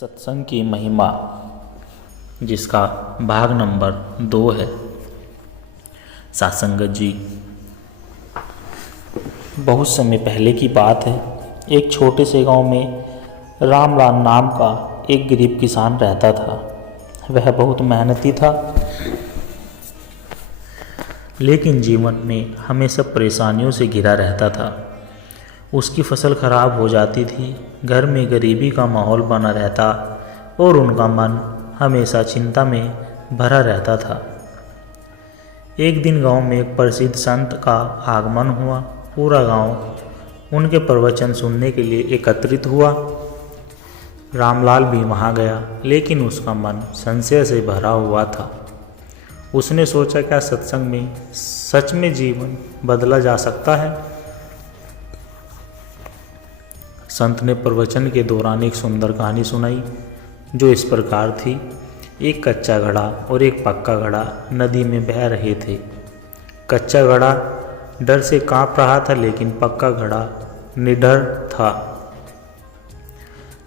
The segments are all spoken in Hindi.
सत्संग की महिमा, जिसका भाग नंबर 2 है। सासंगत जी, बहुत समय पहले की बात है। एक छोटे से गांव में रामलाल नाम का एक गरीब किसान रहता था। वह बहुत मेहनती था, लेकिन जीवन में हमेशा परेशानियों से घिरा रहता था। उसकी फसल खराब हो जाती थी, घर में गरीबी का माहौल बना रहता और उनका मन हमेशा चिंता में भरा रहता था। एक दिन गांव में एक प्रसिद्ध संत का आगमन हुआ। पूरा गांव उनके प्रवचन सुनने के लिए एकत्रित हुआ। रामलाल भी वहां गया, लेकिन उसका मन संशय से भरा हुआ था। उसने सोचा, क्या सत्संग में सच में जीवन बदला जा सकता है? संत ने प्रवचन के दौरान एक सुंदर कहानी सुनाई, जो इस प्रकार थी। एक कच्चा घड़ा और एक पक्का घड़ा नदी में बह रहे थे। कच्चा घड़ा डर से कांप रहा था, लेकिन पक्का घड़ा निडर था।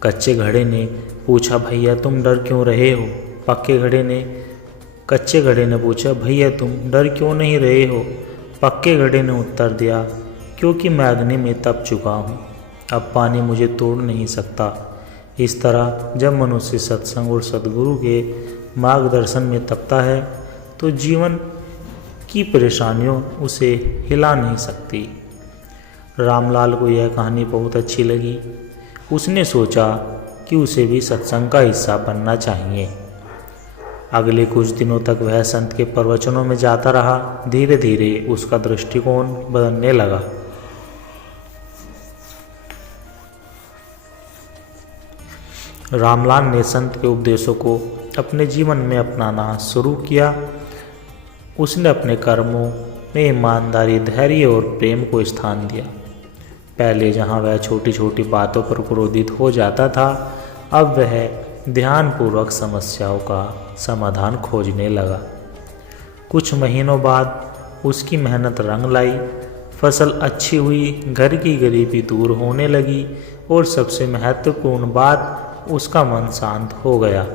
कच्चे घड़े ने पूछा, भैया तुम डर क्यों रहे हो? कच्चे घड़े ने पूछा, भैया तुम डर क्यों नहीं रहे हो? पक्के घड़े ने उत्तर दिया, क्योंकि मैं अग्नि में तप चुका हूँ, अब पानी मुझे तोड़ नहीं सकता। इस तरह जब मनुष्य सत्संग और सद्गुरु के मार्गदर्शन में तपता है, तो जीवन की परेशानियों उसे हिला नहीं सकती। रामलाल को यह कहानी बहुत अच्छी लगी। उसने सोचा कि उसे भी सत्संग का हिस्सा बनना चाहिए। अगले कुछ दिनों तक वह संत के प्रवचनों में जाता रहा। धीरे धीरे उसका दृष्टिकोण बदलने लगा। रामलाल ने संत के उपदेशों को अपने जीवन में अपनाना शुरू किया। उसने अपने कर्मों में ईमानदारी, धैर्य और प्रेम को स्थान दिया। पहले जहां वह छोटी छोटी बातों पर क्रोधित हो जाता था, अब वह ध्यानपूर्वक समस्याओं का समाधान खोजने लगा। कुछ महीनों बाद उसकी मेहनत रंग लाई। फसल अच्छी हुई, घर की गरीबी दूर होने लगी और सबसे महत्वपूर्ण बात, उसका मन शांत हो गया।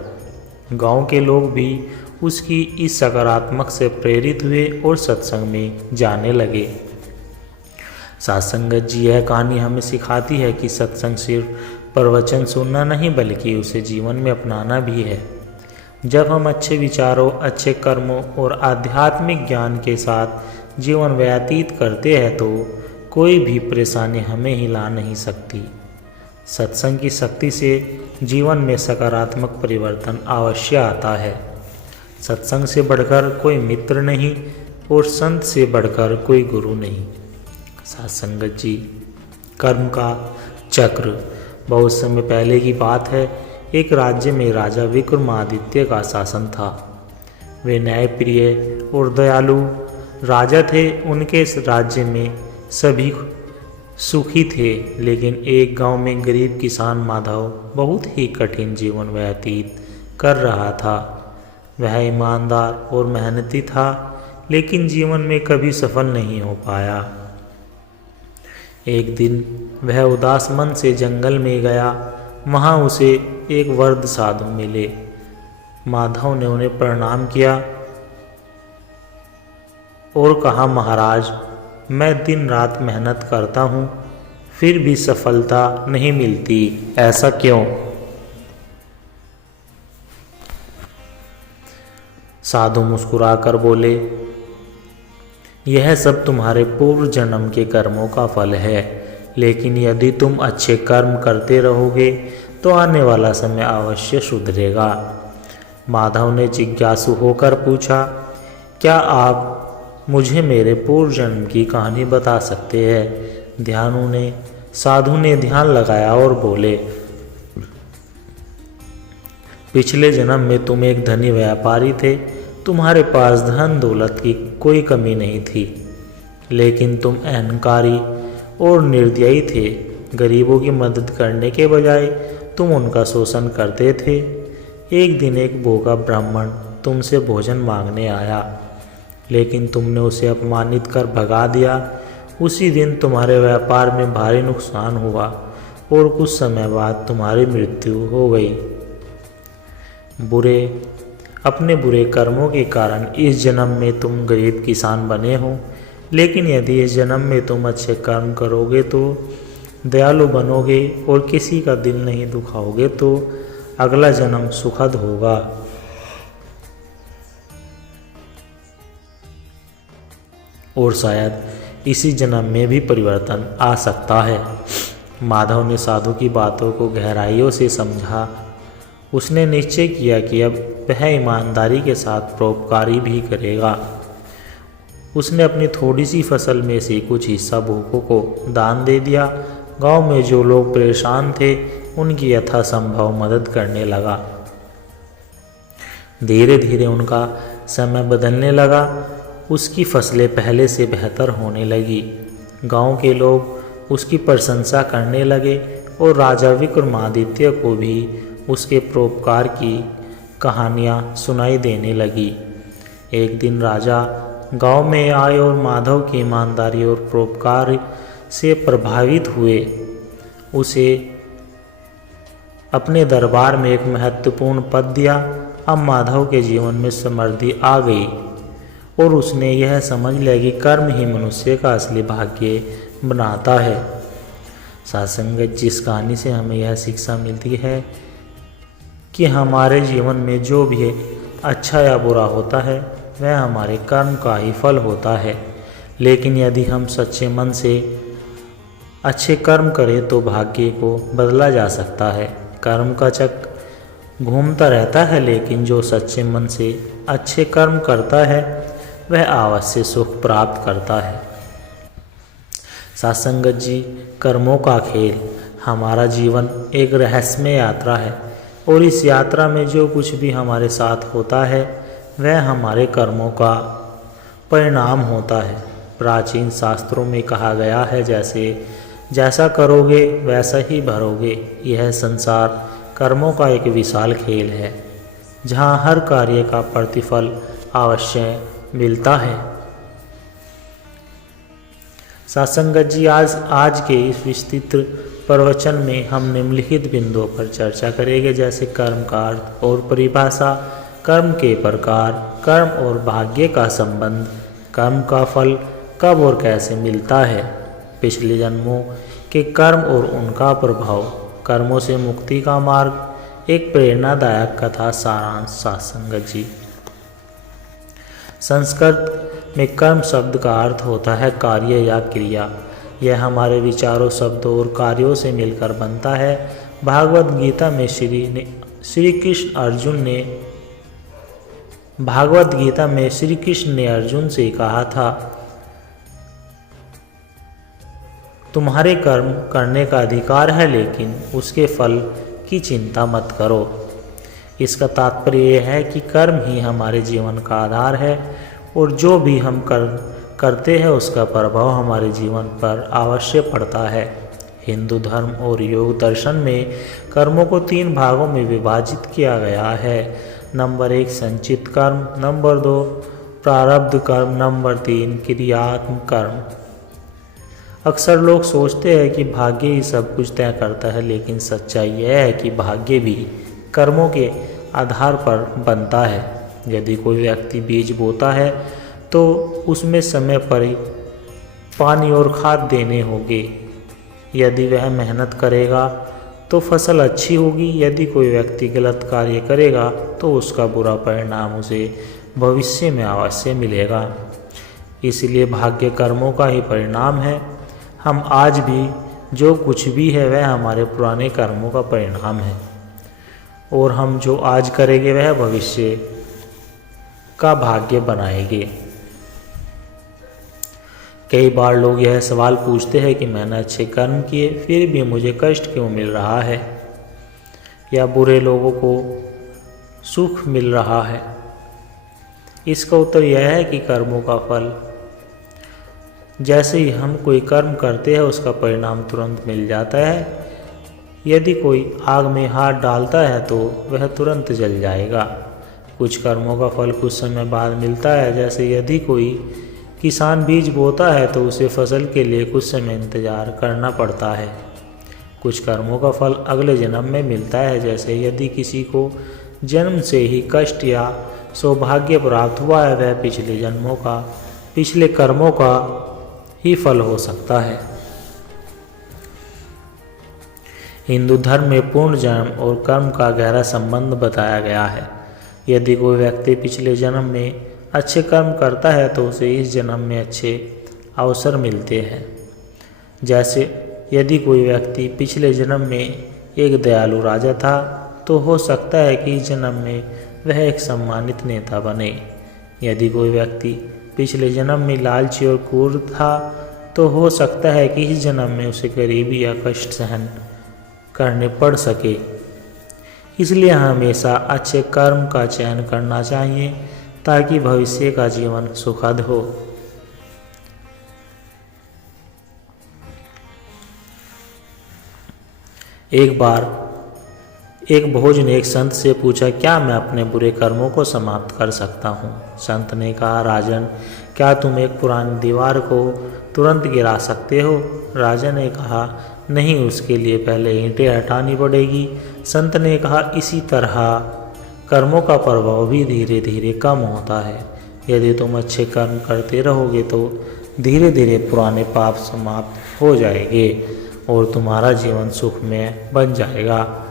गांव के लोग भी उसकी इस सकारात्मक से प्रेरित हुए और सत्संग में जाने लगे। सासंगत जी, यह कहानी हमें सिखाती है कि सत्संग सिर्फ प्रवचन सुनना नहीं, बल्कि उसे जीवन में अपनाना भी है। जब हम अच्छे विचारों, अच्छे कर्मों और आध्यात्मिक ज्ञान के साथ जीवन व्यतीत करते हैं, तो कोई भी परेशानी हमें हिला नहीं सकती। सत्संग की शक्ति से जीवन में सकारात्मक परिवर्तन अवश्य आता है। सत्संग से बढ़कर कोई मित्र नहीं और संत से बढ़कर कोई गुरु नहीं। सासंगत जी, कर्म का चक्र। बहुत समय पहले की बात है। एक राज्य में राजा विक्रमादित्य का शासन था। वे न्यायप्रिय और दयालु राजा थे। उनके इस राज्य में सभी सुखी थे, लेकिन एक गांव में गरीब किसान माधव बहुत ही कठिन जीवन व्यतीत कर रहा था। वह ईमानदार और मेहनती था, लेकिन जीवन में कभी सफल नहीं हो पाया। एक दिन वह उदास मन से जंगल में गया। वहां उसे एक वृद्ध साधु मिले। माधव ने उन्हें प्रणाम किया और कहा, महाराज, मैं दिन रात मेहनत करता हूँ, फिर भी सफलता नहीं मिलती, ऐसा क्यों? साधु मुस्कुराकर बोले, यह सब तुम्हारे पूर्व जन्म के कर्मों का फल है, लेकिन यदि तुम अच्छे कर्म करते रहोगे तो आने वाला समय अवश्य सुधरेगा। माधव ने जिज्ञासु होकर पूछा, क्या आप मुझे मेरे पूर्व जन्म की कहानी बता सकते हैं? साधु ने ध्यान लगाया और बोले, पिछले जन्म में तुम एक धनी व्यापारी थे। तुम्हारे पास धन दौलत की कोई कमी नहीं थी, लेकिन तुम अहंकारी और निर्दयी थे। गरीबों की मदद करने के बजाय तुम उनका शोषण करते थे। एक दिन एक भूखा ब्राह्मण तुमसे भोजन मांगने आया, लेकिन तुमने उसे अपमानित कर भगा दिया। उसी दिन तुम्हारे व्यापार में भारी नुकसान हुआ और कुछ समय बाद तुम्हारी मृत्यु हो गई। अपने बुरे कर्मों के कारण इस जन्म में तुम गरीब किसान बने हो, लेकिन यदि इस जन्म में तुम अच्छे कर्म करोगे तो दयालु बनोगे और किसी का दिल नहीं दुखाओगे तो अगला जन्म सुखद होगा। और शायद इसी जन्म में भी परिवर्तन आ सकता है। माधव ने साधु की बातों को गहराइयों से समझा। उसने निश्चय किया कि अब वह ईमानदारी के साथ परोपकारी भी करेगा। उसने अपनी थोड़ी सी फसल में से कुछ हिस्सा भूखों को दान दे दिया। गांव में जो लोग परेशान थे उनकी यथासंभव मदद करने लगा। धीरे धीरे उनका समय बदलने लगा। उसकी फसलें पहले से बेहतर होने लगी। गांव के लोग उसकी प्रशंसा करने लगे और राजा विक्रमादित्य को भी उसके परोपकार की कहानियाँ सुनाई देने लगी। एक दिन राजा गांव में आए और माधव की ईमानदारी और परोपकार से प्रभावित हुए। उसे अपने दरबार में एक महत्वपूर्ण पद दिया। अब माधव के जीवन में समृद्धि आ गई और उसने यह समझ लिया कि कर्म ही मनुष्य का असली भाग्य बनाता है। साधुसंगत जी, इस कहानी से हमें यह शिक्षा मिलती है कि हमारे जीवन में जो भी अच्छा या बुरा होता है वह हमारे कर्म का ही फल होता है। लेकिन यदि हम सच्चे मन से अच्छे कर्म करें तो भाग्य को बदला जा सकता है। कर्म का चक्र घूमता रहता है, लेकिन जो सच्चे मन से अच्छे कर्म करता है वह अवश्य सुख प्राप्त करता है। साधुसंगत जी, कर्मों का खेल। हमारा जीवन एक रहस्यमय यात्रा है और इस यात्रा में जो कुछ भी हमारे साथ होता है वह हमारे कर्मों का परिणाम होता है। प्राचीन शास्त्रों में कहा गया है, जैसा करोगे वैसा ही भरोगे। यह संसार कर्मों का एक विशाल खेल है जहाँ हर कार्य का प्रतिफल अवश्य मिलता है। साधुसंगत जी, आज के इस विस्तृत प्रवचन में हम निम्नलिखित बिंदुओं पर चर्चा करेंगे, जैसे कर्म का अर्थ और परिभाषा, कर्म के प्रकार, कर्म और भाग्य का संबंध, कर्म का फल कब और कैसे मिलता है, पिछले जन्मों के कर्म और उनका प्रभाव, कर्मों से मुक्ति का मार्ग, एक प्रेरणादायक कथा सारांश। साधुसंगत जी, संस्कृत में कर्म शब्द का अर्थ होता है कार्य या क्रिया। यह हमारे विचारों, शब्दों और कार्यों से मिलकर बनता है। भागवत गीता में श्री कृष्ण ने अर्जुन से कहा था, तुम्हारे कर्म करने का अधिकार है, लेकिन उसके फल की चिंता मत करो। इसका तात्पर्य यह है कि कर्म ही हमारे जीवन का आधार है और जो भी हम करते हैं उसका प्रभाव हमारे जीवन पर अवश्य पड़ता है। हिंदू धर्म और योग दर्शन में कर्मों को 3 भागों में विभाजित किया गया है। नंबर 1 संचित कर्म, नंबर 2 प्रारब्ध कर्म, नंबर 3 क्रियात्मक कर्म। अक्सर लोग सोचते हैं कि भाग्य ही सब कुछ तय करता है, लेकिन सच्चाई यह है कि भाग्य भी कर्मों के आधार पर बनता है। यदि कोई व्यक्ति बीज बोता है तो उसमें समय पर पानी और खाद देने होंगे। यदि वह मेहनत करेगा तो फसल अच्छी होगी। यदि कोई व्यक्ति गलत कार्य करेगा तो उसका बुरा परिणाम उसे भविष्य में अवश्य मिलेगा। इसलिए भाग्य कर्मों का ही परिणाम है। हम आज भी जो कुछ भी है वह हमारे पुराने कर्मों का परिणाम है और हम जो आज करेंगे वह भविष्य का भाग्य बनाएंगे। कई बार लोग यह सवाल पूछते हैं कि मैंने अच्छे कर्म किए फिर भी मुझे कष्ट क्यों मिल रहा है या बुरे लोगों को सुख मिल रहा है। इसका उत्तर यह है कि कर्मों का फल, जैसे ही हम कोई कर्म करते हैं उसका परिणाम तुरंत मिल जाता है। यदि कोई आग में हाथ डालता है तो वह तुरंत जल जाएगा। कुछ कर्मों का फल कुछ समय बाद मिलता है। जैसे यदि कोई किसान बीज बोता है तो उसे फसल के लिए कुछ समय इंतजार करना पड़ता है। कुछ कर्मों का फल अगले जन्म में मिलता है। जैसे यदि किसी को जन्म से ही कष्ट या सौभाग्य प्राप्त हुआ है वह पिछले कर्मों का ही फल हो सकता है। हिंदू धर्म में पूर्ण जन्म और कर्म का गहरा संबंध बताया गया है। यदि कोई व्यक्ति पिछले जन्म में अच्छे कर्म करता है तो उसे इस जन्म में अच्छे अवसर मिलते हैं। जैसे यदि कोई व्यक्ति पिछले जन्म में एक दयालु राजा था तो हो सकता है कि इस जन्म में वह एक सम्मानित नेता बने। यदि कोई व्यक्ति पिछले जन्म में लालची और क्रूर था तो हो सकता है कि इस जन्म में उसे गरीबी या कष्ट सहन करने पड़ सके। इसलिए हमेशा अच्छे कर्म का चयन करना चाहिए ताकि भविष्य का जीवन सुखद हो। एक बार एक भोज ने एक संत से पूछा, क्या मैं अपने बुरे कर्मों को समाप्त कर सकता हूँ? संत ने कहा, राजन, क्या तुम एक पुरानी दीवार को तुरंत गिरा सकते हो? राजा ने कहा, नहीं, उसके लिए पहले ईंटें हटानी पड़ेगी। संत ने कहा, इसी तरह कर्मों का प्रभाव भी धीरे धीरे कम होता है। यदि तुम अच्छे कर्म करते रहोगे तो धीरे धीरे पुराने पाप समाप्त हो जाएंगे और तुम्हारा जीवन सुखमय बन जाएगा।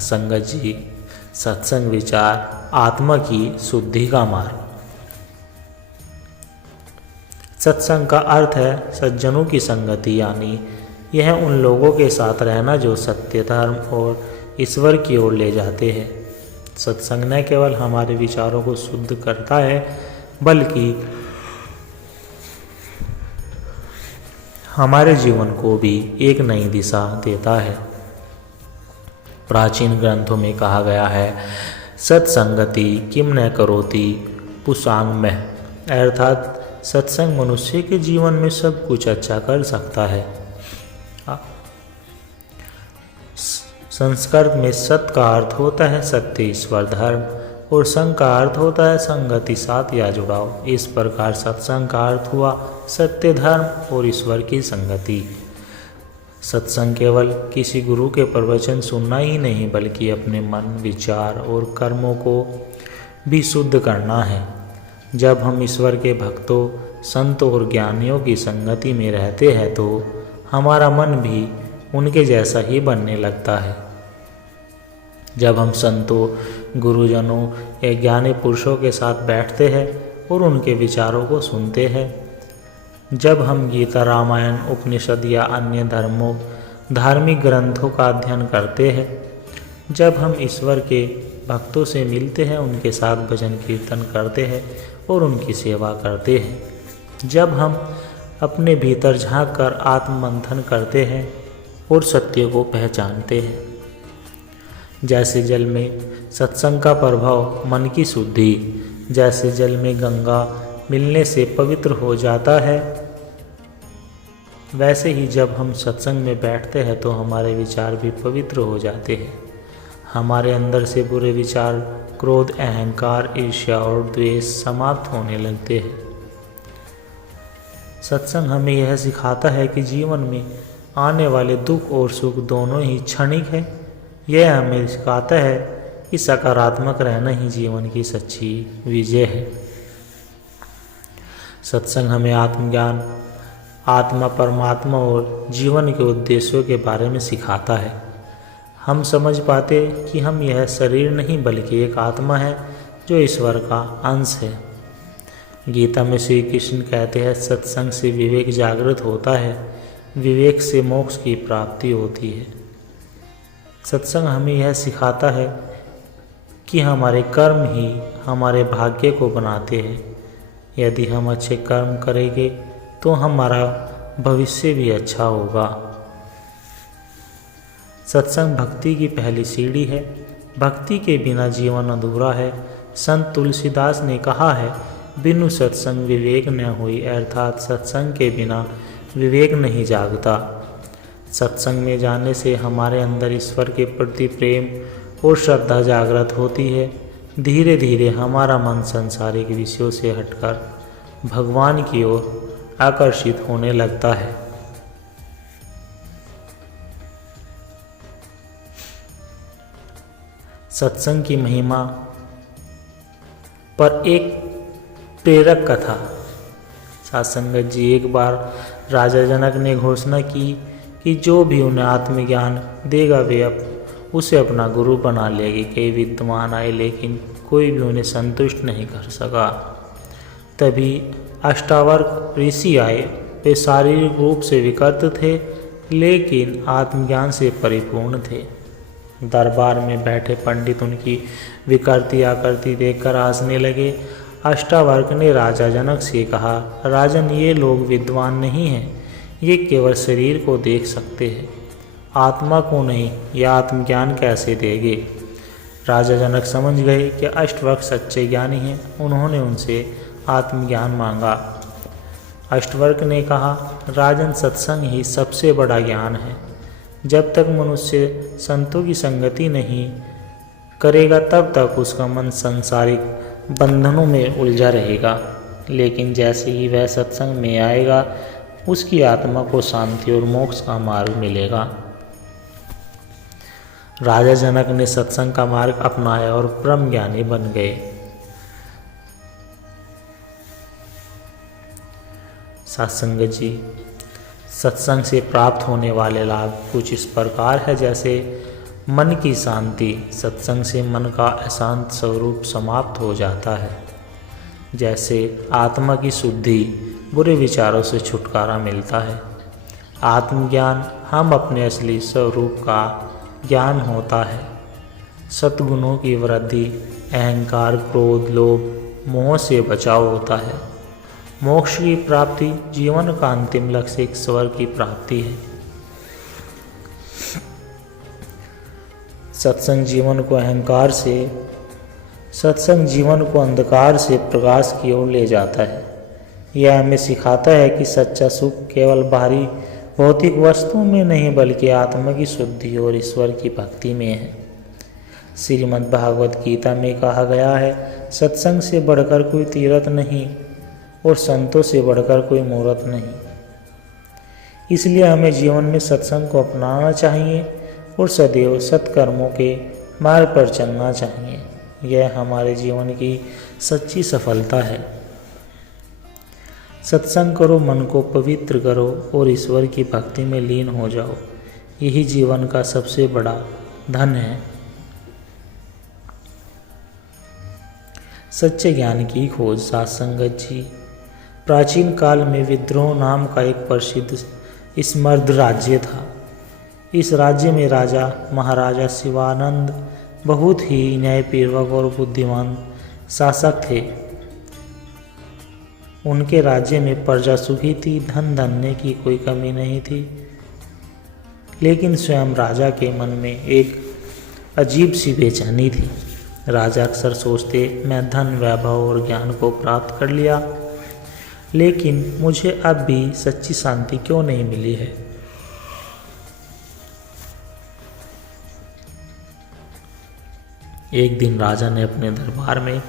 संगत जी, सत्संग विचार आत्मा की शुद्धि का मार्ग। सत्संग का अर्थ है सज्जनों की संगति, यानी यह उन लोगों के साथ रहना जो सत्य, धर्म और ईश्वर की ओर ले जाते हैं। सत्संग न केवल हमारे विचारों को शुद्ध करता है बल्कि हमारे जीवन को भी एक नई दिशा देता है। प्राचीन ग्रंथों में कहा गया है, सत्संगति किम न करोति पुषांगमः, अर्थात सत्संग मनुष्य के जीवन में सब कुछ अच्छा कर सकता है। संस्कृत में सत का अर्थ होता है सत्य, ईश्वर, धर्म और संग का अर्थ होता है संगति, साथ या जुड़ाव। इस प्रकार सत्संग का अर्थ हुआ सत्य, धर्म और ईश्वर की संगति। सत्संग केवल किसी गुरु के प्रवचन सुनना ही नहीं बल्कि अपने मन, विचार और कर्मों को भी शुद्ध करना है। जब हम ईश्वर के भक्तों, संतों और ज्ञानियों की संगति में रहते हैं तो हमारा मन भी उनके जैसा ही बनने लगता है। जब हम संतों, गुरुजनों या ज्ञानी पुरुषों के साथ बैठते हैं और उनके विचारों को सुनते हैं, जब हम गीता, रामायण, उपनिषद या अन्य धार्मिक ग्रंथों का अध्ययन करते हैं, जब हम ईश्वर के भक्तों से मिलते हैं, उनके साथ भजन कीर्तन करते हैं और उनकी सेवा करते हैं, जब हम अपने भीतर झांक कर आत्ममंथन करते हैं और सत्य को पहचानते हैं। जैसे जल में सत्संग का प्रभाव मन की शुद्धि, जैसे जल में गंगा मिलने से पवित्र हो जाता है, वैसे ही जब हम सत्संग में बैठते हैं तो हमारे विचार भी पवित्र हो जाते हैं। हमारे अंदर से बुरे विचार, क्रोध, अहंकार, ईर्ष्या और द्वेष समाप्त होने लगते हैं। सत्संग हमें यह सिखाता है कि जीवन में आने वाले दुख और सुख दोनों ही क्षणिक है। यह हमें सिखाता है कि सकारात्मक रहना ही जीवन की सच्ची विजय है। सत्संग हमें आत्मज्ञान, आत्मा, परमात्मा और जीवन के उद्देश्यों के बारे में सिखाता है। हम समझ पाते कि हम यह शरीर नहीं बल्कि एक आत्मा है जो ईश्वर का अंश है। गीता में श्री कृष्ण कहते हैं, सत्संग से विवेक जागृत होता है, विवेक से मोक्ष की प्राप्ति होती है। सत्संग हमें यह सिखाता है कि हमारे कर्म ही हमारे भाग्य को बनाते हैं। यदि हम अच्छे कर्म करेंगे तो हमारा भविष्य भी अच्छा होगा। सत्संग भक्ति की पहली सीढ़ी है। भक्ति के बिना जीवन अधूरा है। संत तुलसीदास ने कहा है, बिनु सत्संग विवेक न हुई, अर्थात सत्संग के बिना विवेक नहीं जागता। सत्संग में जाने से हमारे अंदर ईश्वर के प्रति प्रेम और श्रद्धा जागृत होती है। धीरे धीरे हमारा मन सांसारिक विषयों से हटकर भगवान की ओर आकर्षित होने लगता है। सत्संग की महिमा पर एक प्रेरक कथा। साधुसंगत जी, एक बार राजा जनक ने घोषणा की कि जो भी उन्हें आत्मज्ञान देगा वे उसे अपना गुरु बना लेगी। कई विद्वान आए लेकिन कोई भी उन्हें संतुष्ट नहीं कर सका। तभी अष्टावक्र ऋषि आए। वे शारीरिक रूप से विकृत थे लेकिन आत्मज्ञान से परिपूर्ण थे। दरबार में बैठे पंडित उनकी विकृति आकृति देखकर हंसने लगे। अष्टावक्र ने राजा जनक से कहा, राजन, ये लोग विद्वान नहीं हैं, ये केवल शरीर को देख सकते हैं, आत्मा को नहीं। यह आत्मज्ञान कैसे देंगे? राजा जनक समझ गए कि अष्टावक्र सच्चे ज्ञानी हैं। उन्होंने उनसे आत्मज्ञान मांगा। अष्टावक्र ने कहा, राजन, सत्संग ही सबसे बड़ा ज्ञान है। जब तक मनुष्य संतों की संगति नहीं करेगा तब तक उसका मन सांसारिक बंधनों में उलझा रहेगा, लेकिन जैसे ही वह सत्संग में आएगा उसकी आत्मा को शांति और मोक्ष का मार्ग मिलेगा। राजा जनक ने सत्संग का मार्ग अपनाया और ब्रह्म ज्ञानी बन गए। साधुसंगत जी, सत्संग से प्राप्त होने वाले लाभ कुछ इस प्रकार है। जैसे मन की शांति, सत्संग से मन का अशांत स्वरूप समाप्त हो जाता है। जैसे आत्मा की शुद्धि, बुरे विचारों से छुटकारा मिलता है। आत्मज्ञान, हम अपने असली स्वरूप का ज्ञान होता है। सद्गुणों की वृद्धि, अहंकार, क्रोध, लोभ, मोह से बचाव होता है। मोक्ष की प्राप्ति, जीवन का अंतिम लक्ष्य एक स्वर्ग की प्राप्ति है। सत्संग जीवन को अंधकार से प्रकाश की ओर ले जाता है। यह हमें सिखाता है कि सच्चा सुख केवल बाहरी भौतिक वस्तुओं में नहीं बल्कि आत्मा की शुद्धि और ईश्वर की भक्ति में है। श्रीमद् भागवत गीता में कहा गया है, सत्संग से बढ़कर कोई तीर्थ नहीं और संतों से बढ़कर कोई मूर्त नहीं। इसलिए हमें जीवन में सत्संग को अपनाना चाहिए और सदैव सत्कर्मों के मार्ग पर चलना चाहिए। यह हमारे जीवन की सच्ची सफलता है। सत्संग करो, मन को पवित्र करो और ईश्वर की भक्ति में लीन हो जाओ। यही जीवन का सबसे बड़ा धन है। सच्चे ज्ञान की खोज। साधुसंगत जी, प्राचीन काल में विद्रोह नाम का एक प्रसिद्ध स्मर्द राज्य था। इस राज्य में राजा महाराजा शिवानंद बहुत ही न्यायपूर्वक और बुद्धिमान शासक थे। उनके राज्य में प्रजा सुखी थी, धन धान्य की कोई कमी नहीं थी। लेकिन स्वयं राजा के मन में एक अजीब सी बेचैनी थी। राजा अक्सर सोचते, मैं धन, वैभव और ज्ञान को प्राप्त कर लिया, लेकिन मुझे अब भी सच्ची शांति क्यों नहीं मिली है। एक दिन राजा ने अपने दरबार में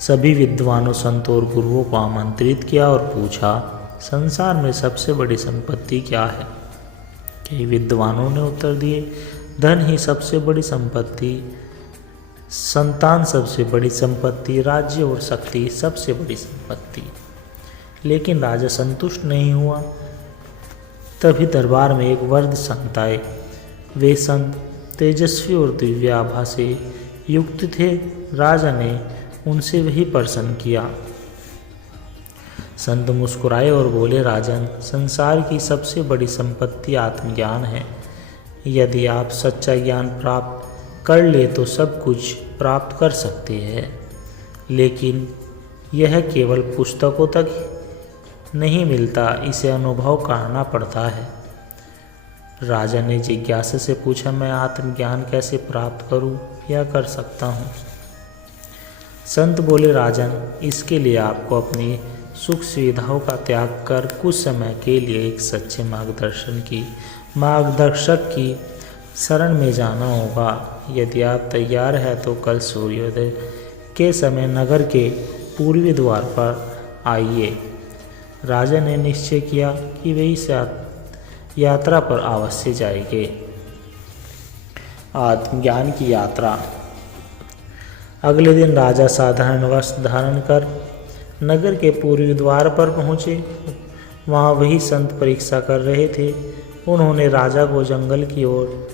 सभी विद्वानों, संतों और गुरुओं को आमंत्रित किया और पूछा, संसार में सबसे बड़ी संपत्ति क्या है? कई विद्वानों ने उत्तर दिए, धन ही सबसे बड़ी संपत्ति, संतान सबसे बड़ी संपत्ति, राज्य और शक्ति सबसे बड़ी संपत्ति। लेकिन राजा संतुष्ट नहीं हुआ। तभी दरबार में एक वृद्ध संत आए। वे संत तेजस्वी और दिव्य आभा से युक्त थे। राजा ने उनसे वही प्रश्न किया। संत मुस्कुराए और बोले, राजन, संसार की सबसे बड़ी संपत्ति आत्मज्ञान है। यदि आप सच्चा ज्ञान प्राप्त कर ले तो सब कुछ प्राप्त कर सकते हैं, लेकिन यह केवल पुस्तकों तक नहीं मिलता, इसे अनुभव करना पड़ता है। राजा ने जिज्ञासा से पूछा, मैं आत्मज्ञान कैसे प्राप्त करूं या कर सकता हूं? संत बोले, राजन, इसके लिए आपको अपनी सुख सुविधाओं का त्याग कर कुछ समय के लिए एक सच्चे मार्गदर्शक की शरण में जाना होगा। यदि आप तैयार हैं तो कल सूर्योदय के समय नगर के पूर्वी द्वार पर आइए। राजा ने निश्चय किया कि वे इस यात्रा पर अवश्य जाएंगे। आत्मज्ञान की यात्रा। अगले दिन राजा साधारण वस्त्र धारण कर नगर के पूर्वी द्वार पर पहुँचे। वहाँ वही संत परीक्षा कर रहे थे। उन्होंने राजा को जंगल की ओर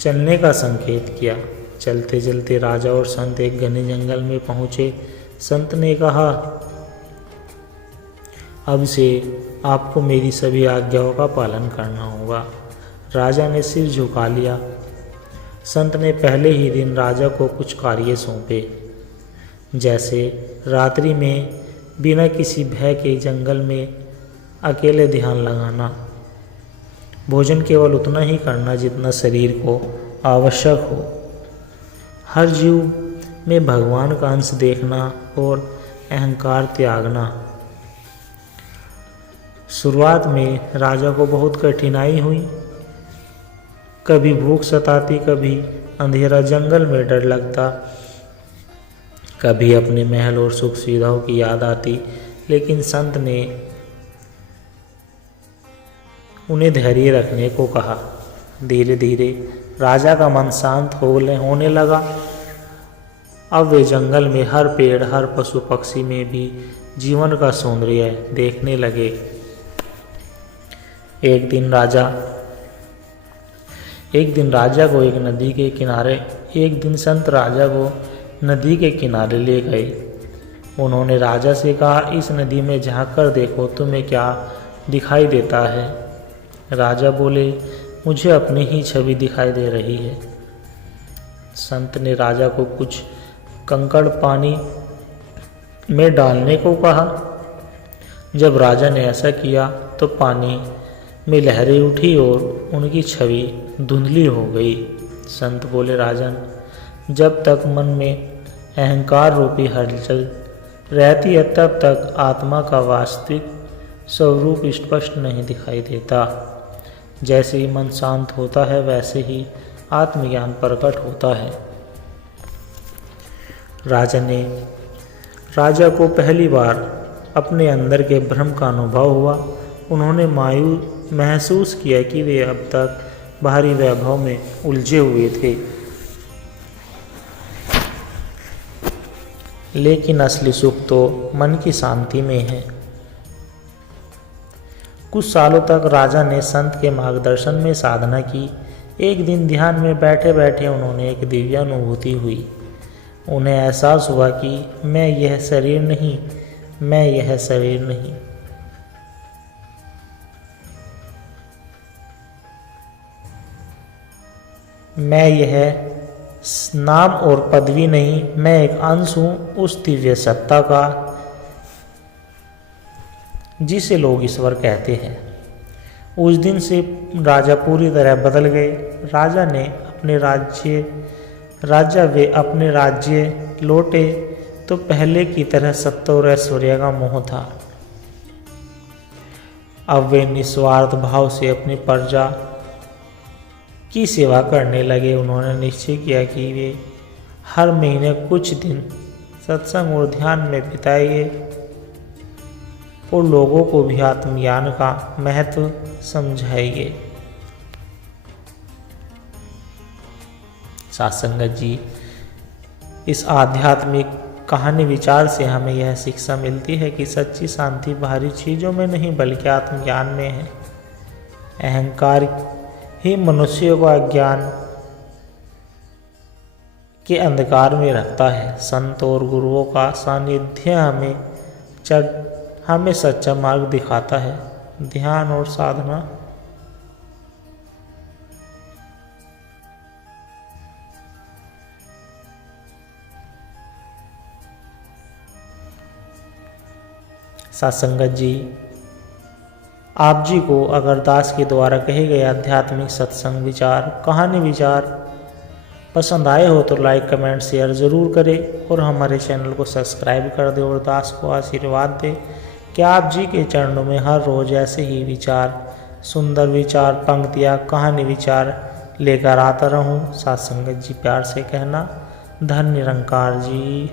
चलने का संकेत किया। चलते चलते राजा और संत एक घने जंगल में पहुँचे। संत ने कहा, अब से आपको मेरी सभी आज्ञाओं का पालन करना होगा। राजा ने सिर झुका लिया। संत ने पहले ही दिन राजा को कुछ कार्य सौंपे, जैसे रात्रि में बिना किसी भय के जंगल में अकेले ध्यान लगाना, भोजन केवल उतना ही करना जितना शरीर को आवश्यक हो, हर जीव में भगवान का अंश देखना और अहंकार त्यागना। शुरुआत में राजा को बहुत कठिनाई हुई। कभी भूख सताती, कभी अंधेरा जंगल में डर लगता, कभी अपने महल और सुख सुविधाओं की याद आती। लेकिन संत ने उन्हें धैर्य रखने को कहा। धीरे धीरे राजा का मन शांत होने लगा। अब वे जंगल में हर पेड़, हर पशु पक्षी में भी जीवन का सौंदर्य देखने लगे। एक दिन राजा को एक दिन संत राजा को नदी के किनारे ले गए। उन्होंने राजा से कहा, इस नदी में झांक कर देखो, तुम्हें क्या दिखाई देता है? राजा बोले, मुझे अपनी ही छवि दिखाई दे रही है। संत ने राजा को कुछ कंकड़ पानी में डालने को कहा। जब राजा ने ऐसा किया तो पानी में लहरें उठी और उनकी छवि धुंधली हो गई। संत बोले, राजन, जब तक मन में अहंकार रूपी हलचल रहती है तब तक आत्मा का वास्तविक स्वरूप स्पष्ट नहीं दिखाई देता। जैसे ही मन शांत होता है वैसे ही आत्मज्ञान प्रकट होता है। राजा को पहली बार अपने अंदर के भ्रम का अनुभव हुआ। उन्होंने महसूस किया कि वे अब तक बाहरी वैभव में उलझे हुए थे, लेकिन असली सुख तो मन की शांति में है। कुछ सालों तक राजा ने संत के मार्गदर्शन में साधना की। एक दिन ध्यान में बैठे बैठे उन्होंने एक दिव्य अनुभूति हुई। उन्हें एहसास हुआ कि मैं यह शरीर नहीं। मैं यह नाम और पदवी नहीं, मैं एक अंश हूँ उस दिव्य सत्ता का जिसे लोग ईश्वर कहते हैं। उस दिन से राजा पूरी तरह बदल गए। वे अपने राज्य लौटे तो पहले की तरह सत्ता और ऐश्वर्य का मोह था। अब वे निस्वार्थ भाव से अपनी प्रजा की सेवा करने लगे। उन्होंने निश्चय किया कि वे हर महीने कुछ दिन सत्संग और ध्यान में बिताएंगे और लोगों को भी आत्मज्ञान का महत्व समझाएंगे। सत्संगत जी, इस आध्यात्मिक कहानी विचार से हमें यह शिक्षा मिलती है कि सच्ची शांति बाहरी चीज़ों में नहीं बल्कि आत्मज्ञान में है। अहंकार ही मनुष्य को अज्ञान के अंधकार में रखता है। संत और गुरुओं का सानिध्य हमें सच्चा मार्ग दिखाता है। ध्यान और साधना सत्संगत जी, आप जी को अगर दास के द्वारा कहे गए आध्यात्मिक सत्संग विचार, कहानी विचार पसंद आए हो तो लाइक, कमेंट, शेयर ज़रूर करें और हमारे चैनल को सब्सक्राइब कर दें और दास को आशीर्वाद दें कि आप जी के चरणों में हर रोज़ ऐसे ही विचार, सुंदर विचार, पंक्तियाँ, कहानी विचार लेकर आता रहूँ। सत्संगत जी प्यार से कहना, धन्य निरंकार जी।